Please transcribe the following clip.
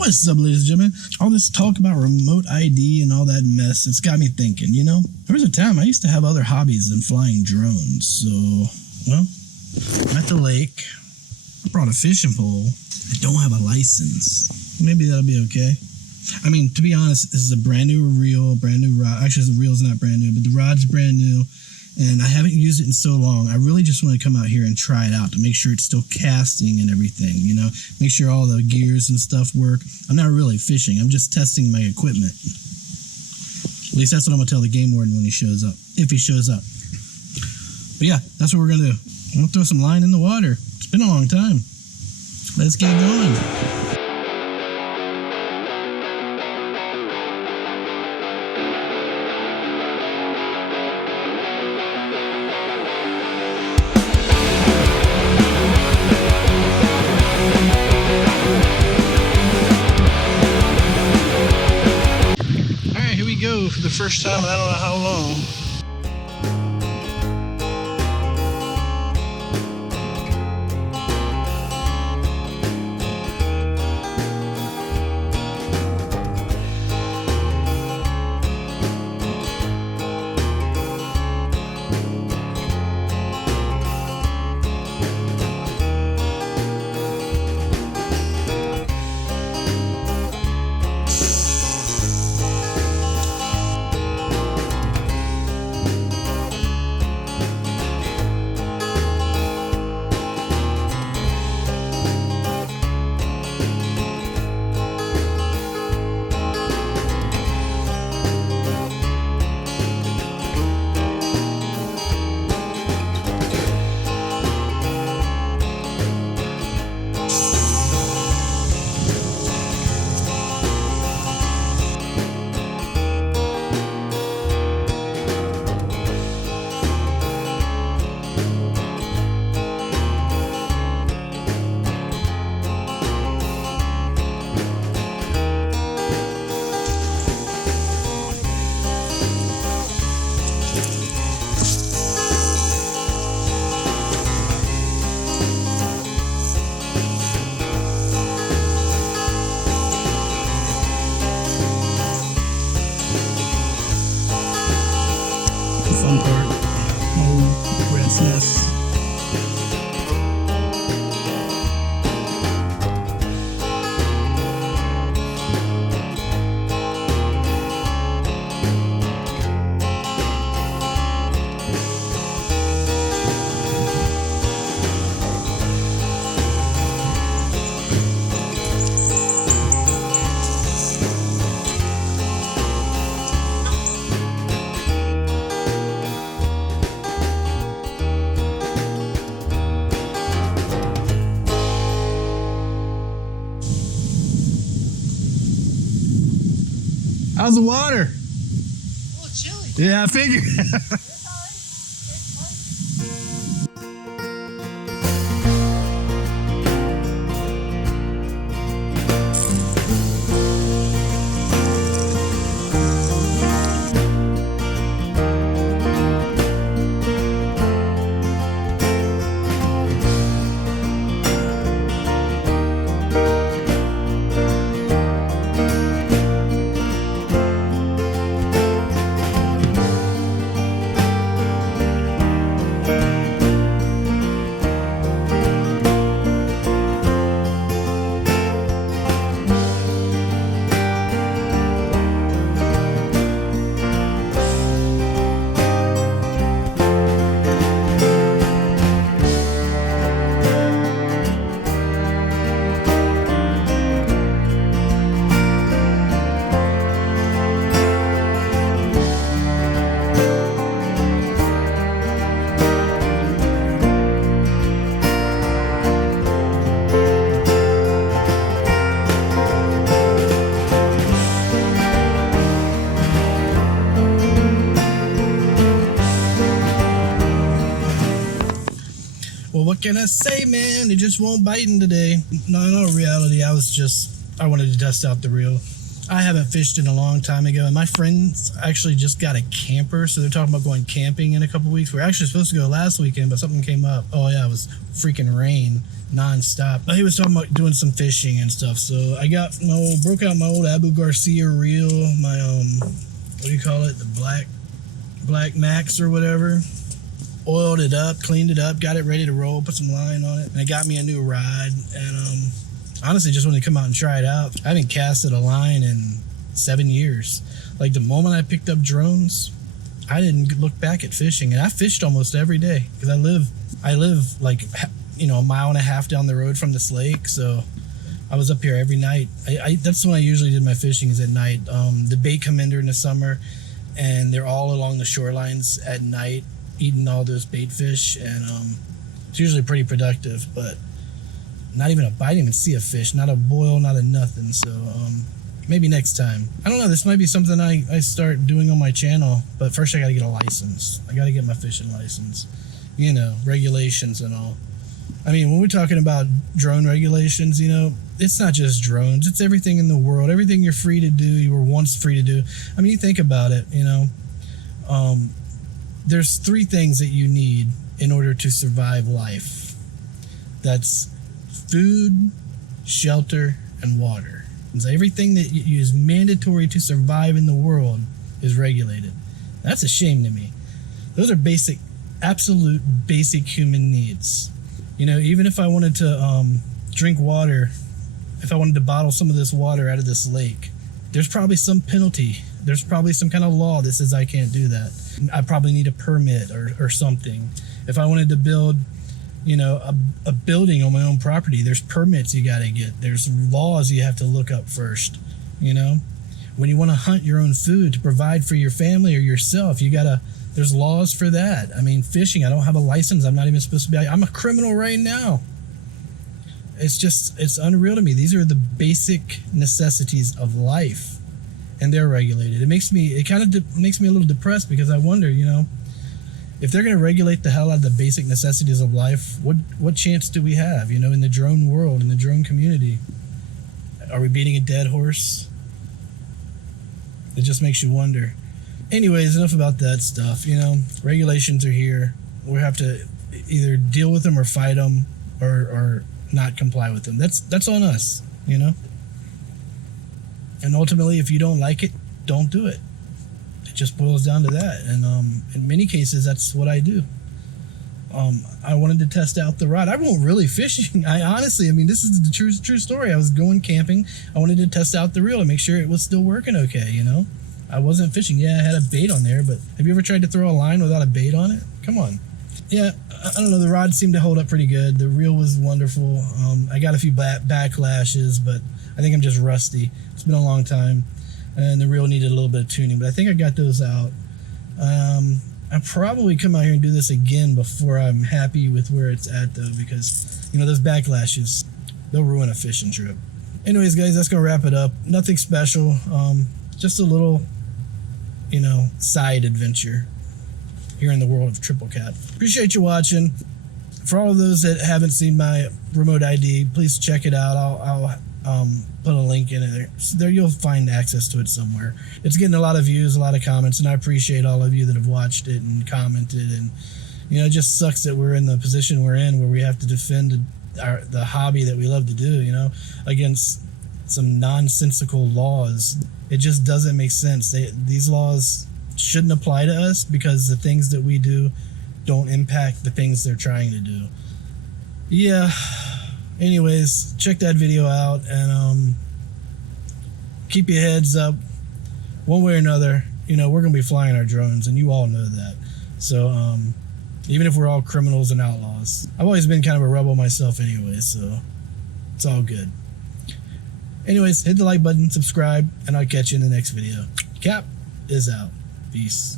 What's up, ladies and gentlemen? All this talk about remote ID and all that mess, it's got me thinking, There was a time I used to have other hobbies than flying drones, so, well, I'm at the lake. I brought a fishing pole. I don't have a license. Maybe that'll be okay. I mean, to be honest, this is a brand new reel, brand new rod. Actually, the reel's not brand new, but the rod's brand new. And I haven't used it in so long. I really just want to come out here and try it out to make sure it's still casting and everything, Make sure all the gears and stuff work. I'm not really fishing. I'm just testing my equipment. At least that's what I'm going to tell the game warden when he shows up, if he shows up. But yeah, that's what we're going to do. I'm going to throw some line in the water. It's been a long time. Let's get going. For the first time in I don't know how long. Fun part. Oh, rat's nest. How's the water? Oh, it's chilly. Yeah, I figured. Well, what can I say, man? It just won't biting today. No, in all reality, I wanted to test out the reel. I haven't fished in a long time ago, and my friends actually just got a camper, so they're talking about going camping in a couple weeks. We were actually supposed to go last weekend, but something came up. Oh yeah, it was freaking rain. non-stop. He was talking about doing some fishing and stuff, so I broke out my old Abu Garcia reel, my what do you call it, the black Max or whatever. Oiled it up, cleaned it up, got it ready to roll, put some line on it, and I got me a new rod, and honestly just wanted to come out and try it out. I haven't casted a line in 7 years. Like, the moment I picked up drones, I didn't look back at fishing, and I fished almost every day because I live like, you know, a mile and a half down the road from this lake, so I was up here every night. That's when I usually did my fishing, is at night. The bait come in during the summer, and they're all along the shorelines at night, eating all those bait fish, and it's usually pretty productive, but not even I didn't even see a fish, not a boil, not a nothing. So maybe next time. I don't know, this might be something I start doing on my channel, but first I gotta get a license. I gotta get my fishing license, you know, regulations and all. I mean, when we're talking about drone regulations, you know, it's not just drones, it's everything in the world, everything you're free to do, you were once free to do. I mean, you think about it, you know, there's 3 things that you need in order to survive life. That's food, shelter, and water. And so everything that is mandatory to survive in the world is regulated. That's a shame to me. Those are basic, absolute basic human needs. You know, even if I wanted to drink water, if I wanted to bottle some of this water out of this lake, there's probably some penalty. There's probably some kind of law that says I can't do that. I probably need a permit or something. If I wanted to build, you know, a building on my own property, there's permits you got to get. There's laws you have to look up first, you know. When you want to hunt your own food to provide for your family or yourself, there's laws for that. I mean, fishing, I don't have a license. I'm not even supposed to be. I'm a criminal right now. It's unreal to me. These are the basic necessities of life, and they're regulated. It kind of makes me a little depressed, because I wonder, you know, if they're going to regulate the hell out of the basic necessities of life, what chance do we have, you know, in the drone world, in the drone community? Are we beating a dead horse? It just makes you wonder. Anyways, enough about that stuff. You know, regulations are here. We have to either deal with them or fight them, or not comply with them. That's on us, you know. And ultimately, if you don't like it, don't do it. It just boils down to that. And in many cases, that's what I do. I wanted to test out the rod. I wasn't really fishing. I mean, this is the true story. I was going camping. I wanted to test out the reel to make sure it was still working okay, you know. I wasn't fishing. Yeah, I had a bait on there, but have you ever tried to throw a line without a bait on it? Come on. Yeah, I don't know. The rod seemed to hold up pretty good. The reel was wonderful. I got a few backlashes, but I think I'm just rusty. It's been a long time, and the reel needed a little bit of tuning, but I think I got those out. I'll probably come out here and do this again before I'm happy with where it's at, though, because, you know, those backlashes, they'll ruin a fishing trip. Anyways, guys, that's going to wrap it up. Nothing special. Just a little, you know, side adventure here in the world of Triple Cap. Appreciate you watching. For all of those that haven't seen my remote ID, please check it out. I'll put a link in it. So there you'll find access to it somewhere. It's getting a lot of views, a lot of comments, and I appreciate all of you that have watched it and commented. And, you know, it just sucks that we're in the position we're in, where we have to defend the hobby that we love to do, you know, against some nonsensical laws. It just doesn't make sense. These laws shouldn't apply to us, because the things that we do don't impact the things they're trying to do. Yeah. Anyways, check that video out, and keep your heads up. One way or another, you know, we're going to be flying our drones, and you all know that. So even if we're all criminals and outlaws, I've always been kind of a rebel myself anyway, so it's all good. Anyways, hit the like button, subscribe, and I'll catch you in the next video. Cap is out. Peace.